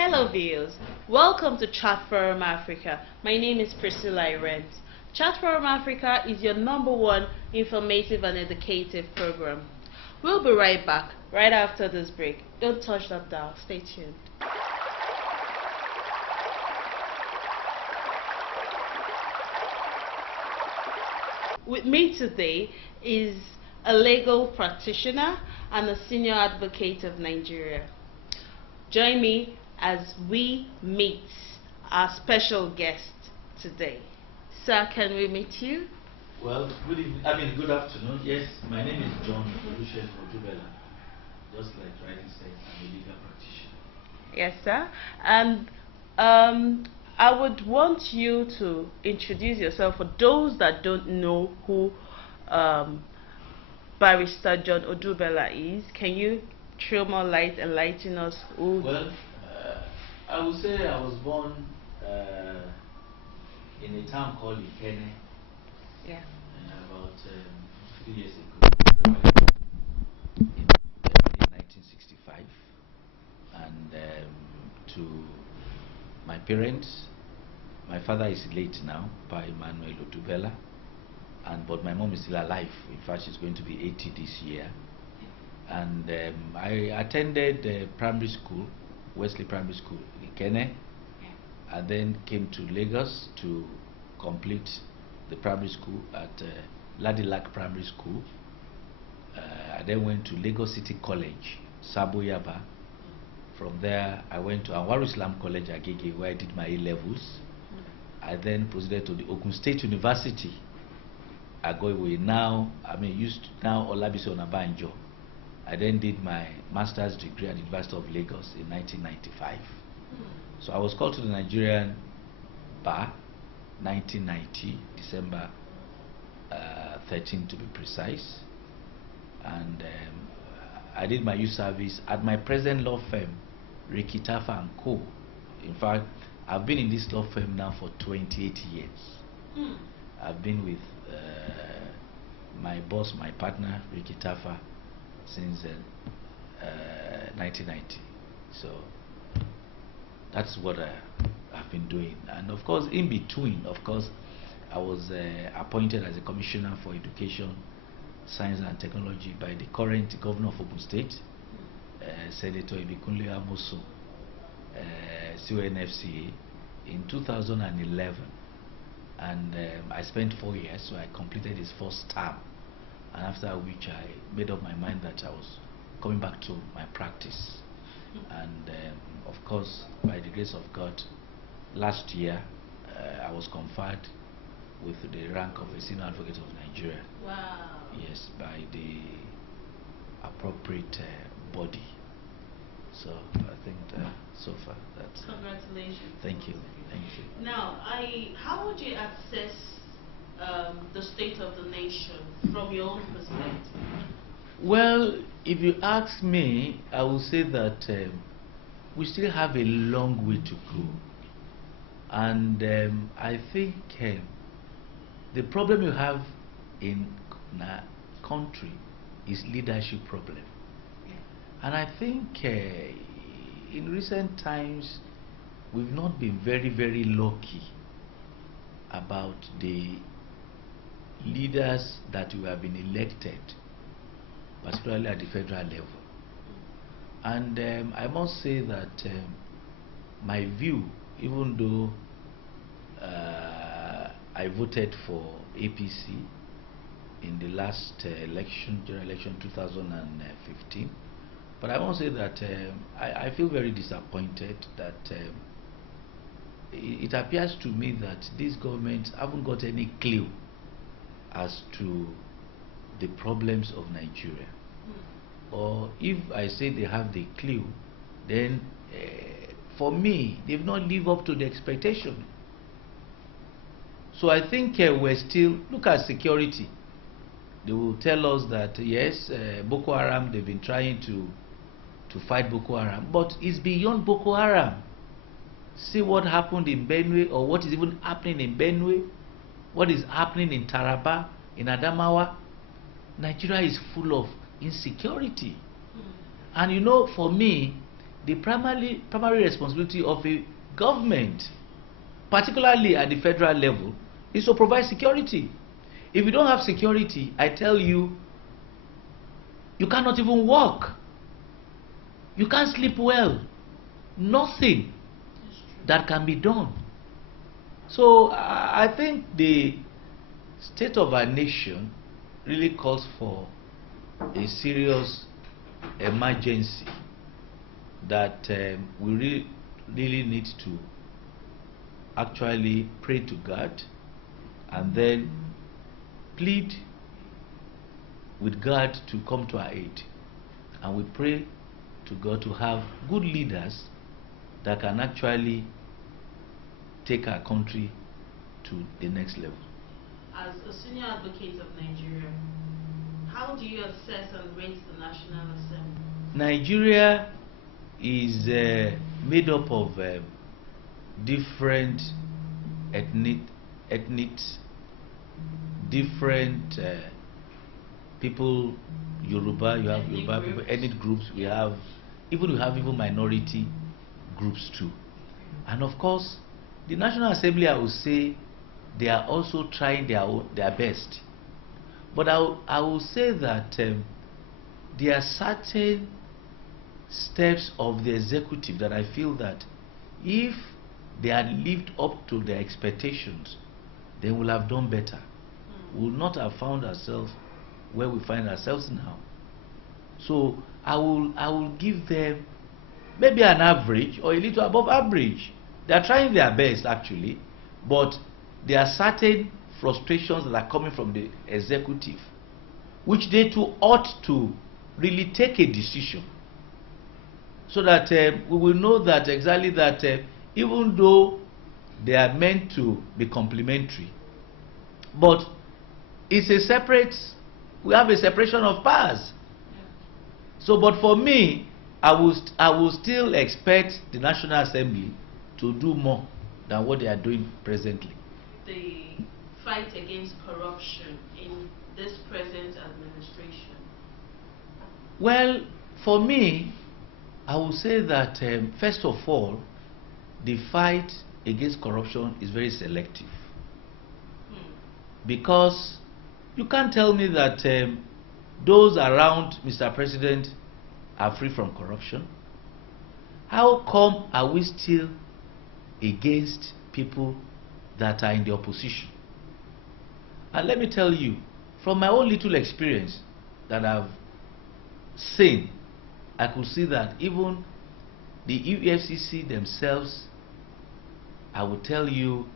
Hello viewers, welcome to Chatforum Africa. My name is Priscilla Irent. Chatforum Africa is your #1 informative and educative program. We'll be right back right after this break. Don't touch that dial, stay tuned. With me today is a legal practitioner and a senior advocate of Nigeria. Join me as we meet our special guest today. Sir, can we meet you? Well, good evening. Good afternoon. Yes, my name is Bar Segun Odubela. Just like writing said, I'm a legal practitioner. Yes, sir. And I would want you to introduce yourself for those that don't know who Barrister John Odubela is. Can you throw more light, enlighten us? Well, I would say I was born in a town called Ikene. Yeah. About 3 years ago, in 1965, and to my parents, my father is late now, by Emmanuel Odubela, but my mom is still alive. In fact, she's going to be 80 this year. And I attended primary school, Wesley Primary School in Ikene, and then came to Lagos to complete the primary school at Ladilak Primary School. I then went to Lagos City College, Saboyaba. From there, I went to Anwaru Islam College, Agege, where I did my A-levels. I then proceeded to the Ogun State University, Agoiwe, now Olabisi Onabanjo. I then did my master's degree at the University of Lagos in 1995. So I was called to the Nigerian Bar, 1990, December 13 to be precise. And I did my youth service at my present law firm, Rikitafa & Co. In fact, I've been in this law firm now for 28 years. I've been with my boss, my partner, Rikitafa, since 1990. So that's what I've been doing. And of course, in between, of course, I was appointed as a commissioner for education, science and technology by the current governor of Ogun State, Senator Ibikunle Amosu, CONFCA, in 2011. And I spent 4 years, so I completed his first term. And after which I made up my mind that I was coming back to my practice. And of course, by the grace of God, last year I was conferred with the rank of a senior advocate of Nigeria. Wow. Yes, by the appropriate body. So I think that so far that's. Congratulations. Thank you. Thank you. Now, how would you assess the state of the nation from your own perspective? Well, if you ask me, I will say that we still have a long way to go. And I think the problem you have in a country is leadership problem. Yeah. And I think in recent times, we've not been very, very lucky about the leaders that we have been elected, particularly at the federal level. And I must say that my view, even though I voted for APC in the last election, general election 2015, but I must say that I feel very disappointed that it appears to me that these governments haven't got any clue as to the problems of Nigeria. Or if I say they have the clue, then for me, they've not lived up to the expectation. So I think we're still, look at security. They will tell us that yes, Boko Haram, they've been trying to fight Boko Haram, but it's beyond Boko Haram. See what happened in Benue, or what is even happening in Benue, what is happening in Taraba, in Adamawa. Nigeria is full of insecurity. And you know, for me, the primary responsibility of a government, particularly at the federal level, is to provide security. If you don't have security, I tell you, you cannot even walk. You can't sleep well. Nothing that can be done. So I think the state of our nation really calls for a serious emergency that we really need to actually pray to God and then plead with God to come to our aid. And we pray to God to have good leaders that can actually take our country to the next level. As a senior advocate of Nigeria, how do you assess and rate the National Assembly? Nigeria is made up of different ethnics, different people. Yoruba, you have Yoruba people, ethnic groups. We have even minority groups too, and of course, the National Assembly, I would say, they are also trying their best. But I will say that there are certain steps of the executive that I feel that if they had lived up to their expectations, they would have done better. We would not have found ourselves where we find ourselves now. So I will give them maybe an average or a little above average. They are trying their best actually, but there are certain frustrations that are coming from the executive, which they too ought to really take a decision, so that we will know that exactly that even though they are meant to be complementary, but it's a separate, we have a separation of powers. So, but for me, I will still expect the National Assembly to do more than what they are doing presently. The fight against corruption in this present administration? Well, for me, I would say that first of all, the fight against corruption is very selective. Because you can't tell me that those around Mr. President are free from corruption. How come are we still against people that are in the opposition? And let me tell you, from my own little experience that I've seen, I could see that even the EFCC themselves, I will tell you,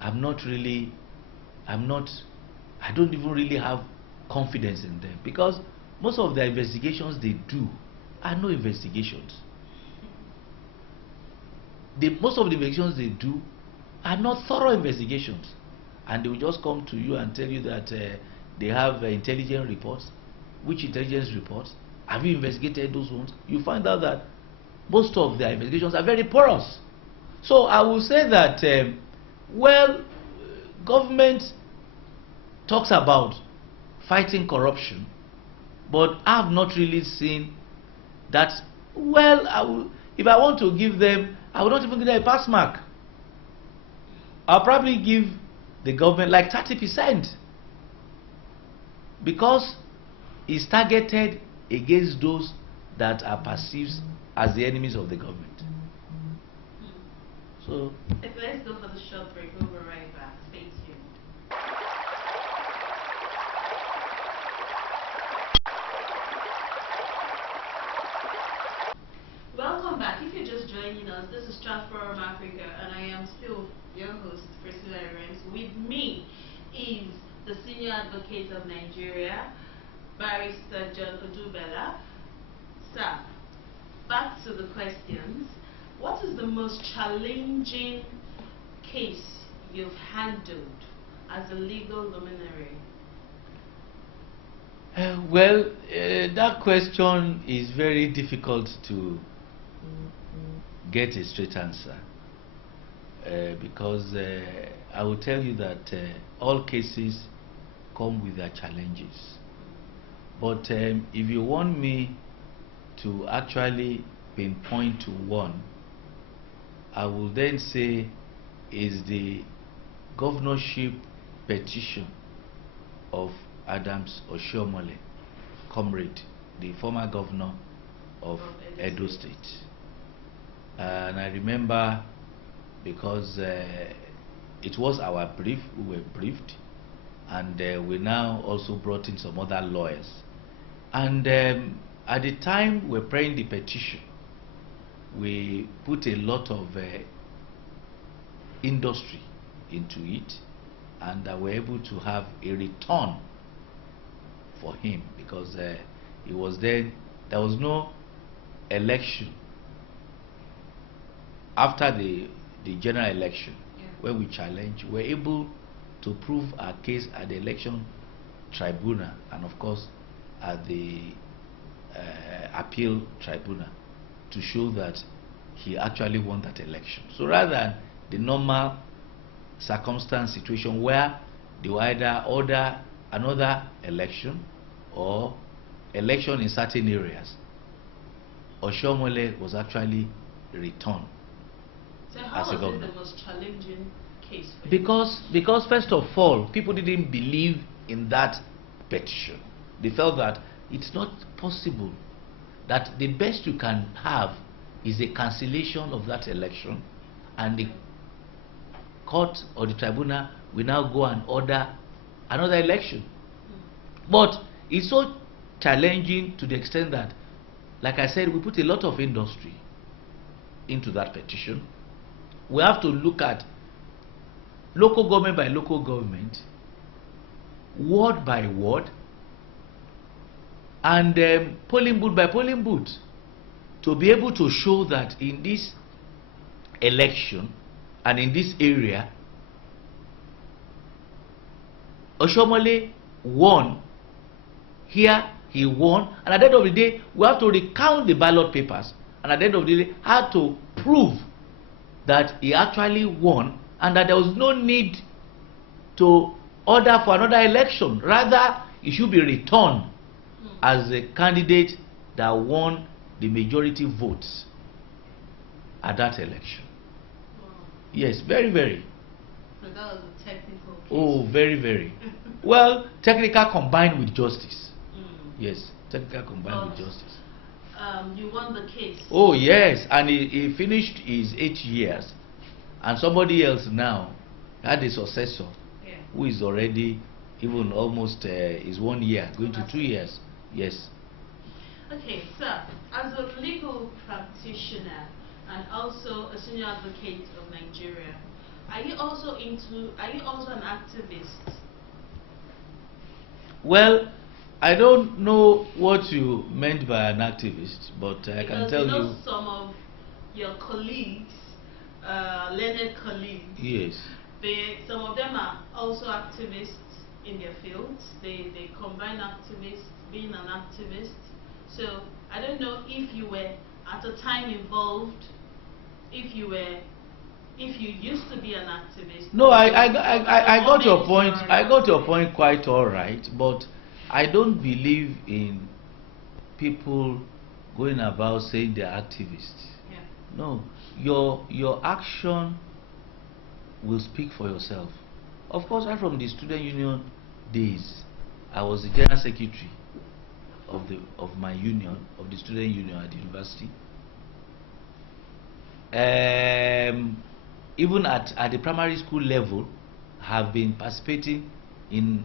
I don't even really have confidence in them, because most of the investigations they do are no investigations. Most of the investigations they do are not thorough investigations, and they will just come to you and tell you that they have intelligence reports. Which intelligence reports? Have you investigated those ones? You find out that most of their investigations are very porous. So I will say that government talks about fighting corruption, but I have not really seen that. Well, if I want to give them, I will not even give them a pass mark. I'll probably give the government like 30%, because it's targeted against those that are perceived as the enemies of the government. So let's go for the short break. We'll be right back. Stay tuned. Welcome back. If you're just joining us, this is Chatforum Africa, and I am still your host, Priscilla Rems. With me is the Senior Advocate of Nigeria, Bar Segun Odubela. Sir, back to the questions. What is the most challenging case you've handled as a legal luminary? That question is very difficult to get a straight answer, because I will tell you that all cases come with their challenges. But if you want me to actually pinpoint to one, I will then say is the governorship petition of Adams Oshiomhole, comrade, the former governor of Edo State. And I remember, because it was our brief, we were briefed, and we now also brought in some other lawyers. And at the time we were praying the petition, we put a lot of industry into it, and were able to have a return for him, because he was then, there was no election after the general election. When we challenged, we were able to prove our case at the election tribunal, and of course at the appeal tribunal, to show that he actually won that election. So rather than the normal circumstance situation where they will either order another election or election in certain areas, Oshiomhole was actually returned. So how was it the most challenging case for you? Because first of all, people didn't believe in that petition. They felt that it's not possible, that the best you can have is a cancellation of that election, and the court or the tribunal will now go and order another election. But it's so challenging to the extent that, like I said, we put a lot of industry into that petition. We have to look at local government by local government, ward by ward, and polling booth by polling booth, to be able to show that in this election and in this area, Oshiomhole won. Here he won, and at the end of the day, we have to recount the ballot papers, and at the end of the day, had to prove that he actually won, and that there was no need to order for another election. Rather, he should be returned as a candidate that won the majority votes at that election. Wow. Yes, very, very. So that was a technical case. Oh, very, very. Well, technical combined with justice. Yes, technical combined with justice. You won the case. Oh, yes, and he finished his 8 years, and somebody else now had a successor, who is already even almost is 1 year, going to 2 years. Yes. Okay, sir, as a legal practitioner and also a senior advocate of Nigeria, are you also an activist? Well, I don't know what you meant by an activist, but I can tell you some of your colleagues, learned colleagues, yes, some of them are also activists in their fields. They combine being an activist. So I don't know if you were at a time involved, if you used to be an activist. No, I got your point. I got your point quite all right, but I don't believe in people going about saying they're activists. Yeah. No, your action will speak for yourself. Of course, right from the student union days, I was the general secretary of my union, of the student union at the university. Even at the primary school level, have been participating in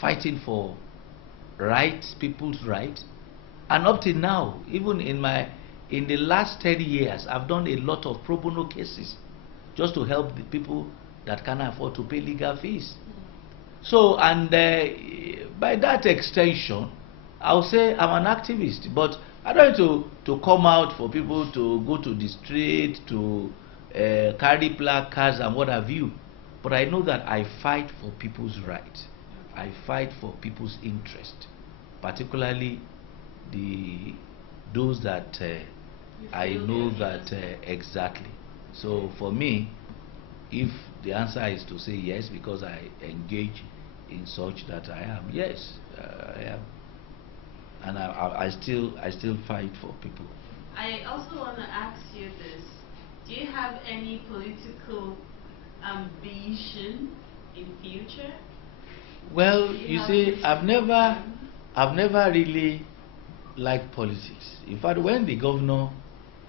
fighting for rights, people's rights, and up till now, even in the last 10 years, I've done a lot of pro bono cases just to help the people that cannot afford to pay legal fees. So, and by that extension, I'll say I'm an activist, but I don't need to come out for people to go to the street, to carry placards and what have you. But I know that I fight for people's rights. I fight for people's interest, particularly those that I know that exactly. So for me, if the answer is to say yes, because I engage in such, that I am, yes, I am, and I still fight for people. I also want to ask you this. Do you have any political ambition in future? Well, you see, I've never really liked politics. In fact, when the governor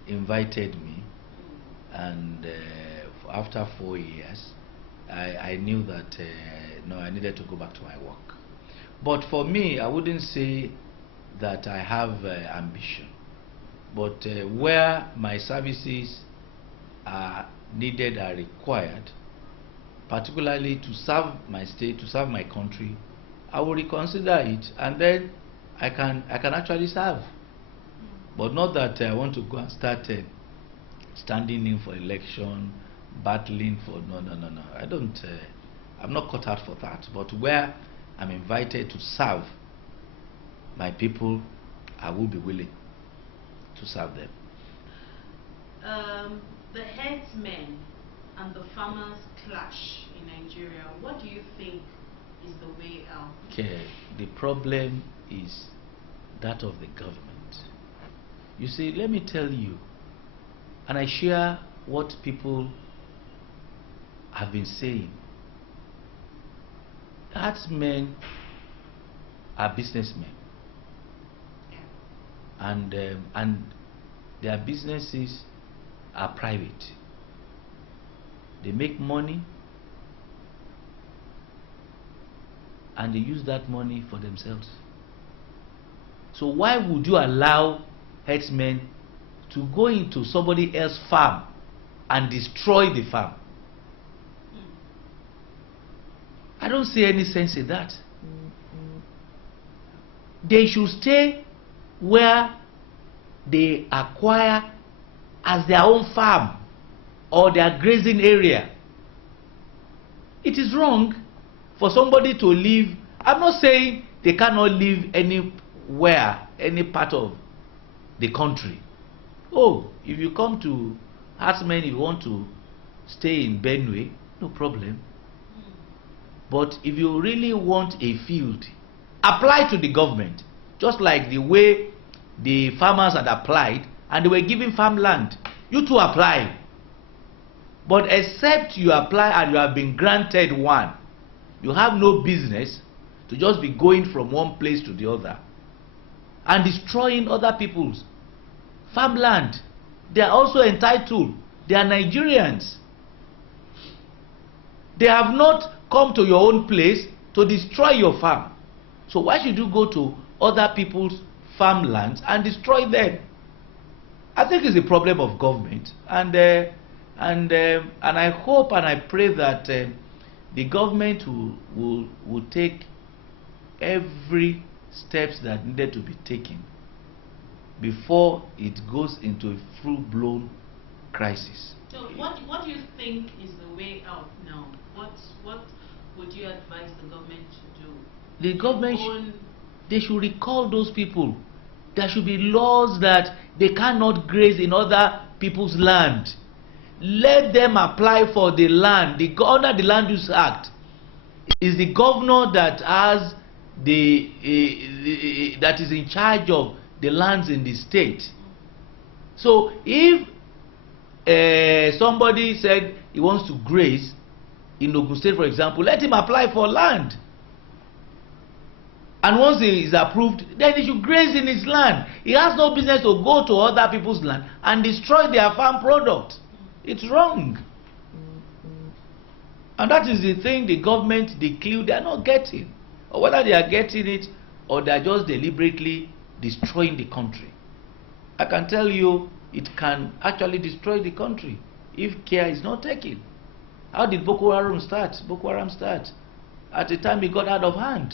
invited me, and after 4 years, I knew that no, I needed to go back to my work. But for me, I wouldn't say that I have ambition. But where my services are needed, are required, particularly to serve my state, to serve my country, I will reconsider it, and then I can actually serve. But not that I want to go and start standing in for election, battling for no. I don't. I'm not cut out for that. But where I'm invited to serve my people, I will be willing to serve them. The headsmen and the farmers clash in Nigeria. What do you think is the way out? Okay, the problem is that of the government. You see, let me tell you, and I share what people have been saying. Herdsmen are businessmen, and their businesses are private. They make money and they use that money for themselves. So why would you allow herdsmen to go into somebody else's farm and destroy the farm? I don't see any sense in that. They should stay where they acquire as their own farm or their grazing area. It is wrong for somebody to live. I'm not saying they cannot live anywhere, any part of the country. Oh, if you come to Headsmen, if you want to stay in Benue, no problem. But if you really want a field, apply to the government, just like the way the farmers had applied and they were given farmland. You too apply. But except you apply and you have been granted one, you have no business to just be going from one place to the other and destroying other people's farmland. They are also entitled. They are Nigerians. They have not come to your own place to destroy your farm. So why should you go to other people's farmlands and destroy them? I think it's a problem of government, and I hope and I pray that the government will take every steps that needed to be taken before it goes into a full-blown crisis. So what do you think is the way out now? What would you advise the government to do? The government, they should recall those people. There should be laws that they cannot graze in other people's land. Let them apply for the land. Under the Land Use Act, is the governor that has that is in charge of the lands in the state. So if somebody said he wants to graze in Ogun State, for example, let him apply for land. And once he is approved, then he should graze in his land. He has no business to go to other people's land and destroy their farm product. It's wrong. And that is the thing the government, the clue they are not getting. Or whether they are getting it or they are just deliberately destroying the country. I can tell you it can actually destroy the country if care is not taken. How did Boko Haram start? Boko Haram start at the time it got out of hand.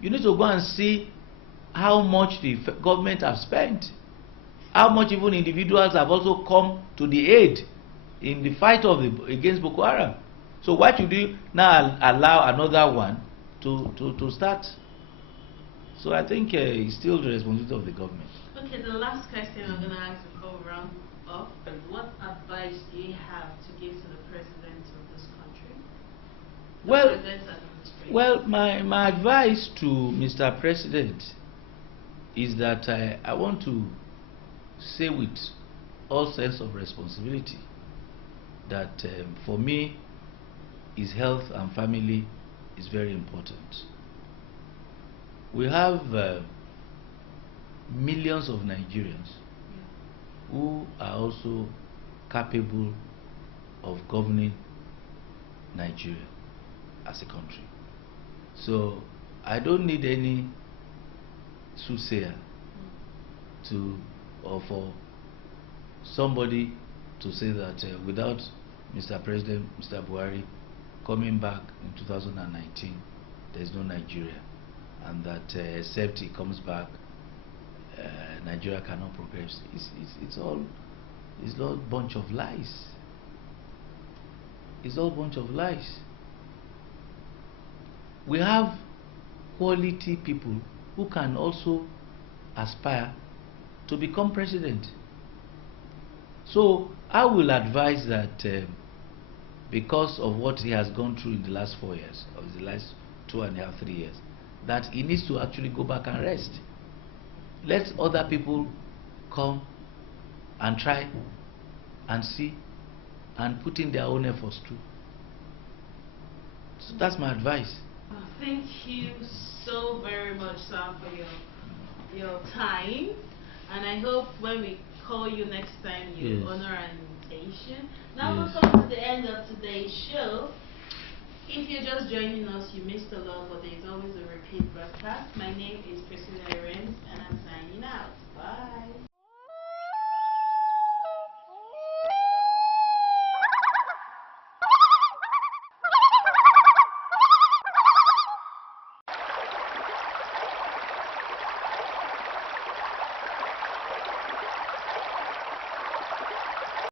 You need to go and see how much the government have spent, how much even individuals have also come to the aid in the fight against Boko Haram. So why should you now allow another one to start? So I think it's still the responsibility of the government. Okay, the last question I'm going to ask before we round up. What advice do you have to give to the president of this country? Well, my advice to Mr. President is that I want to say with all sense of responsibility that for me, his health and family is very important. We have millions of Nigerians who are also capable of governing Nigeria as a country. So I don't need any soothsayer or for somebody to say that without Mr. President, Mr. Buhari coming back in 2019, there's no Nigeria, and that except he comes back, Nigeria cannot progress. It's all bunch of lies. It's all bunch of lies. We have quality people who can also aspire to become president. So I will advise that because of what he has gone through in the last 4 years, or the last 2.5, 3 years, that he needs to actually go back and rest. Let other people come and try and see and put in their own efforts too. So that's my advice. Thank you so very much, sir, for your time, and I hope when we call you next time, you honor our invitation. Now we've come to the end of today's show. If you're just joining us, you missed a lot, but there's always a repeat broadcast. My name is Priscilla Lorenz, and I'm signing out. Bye.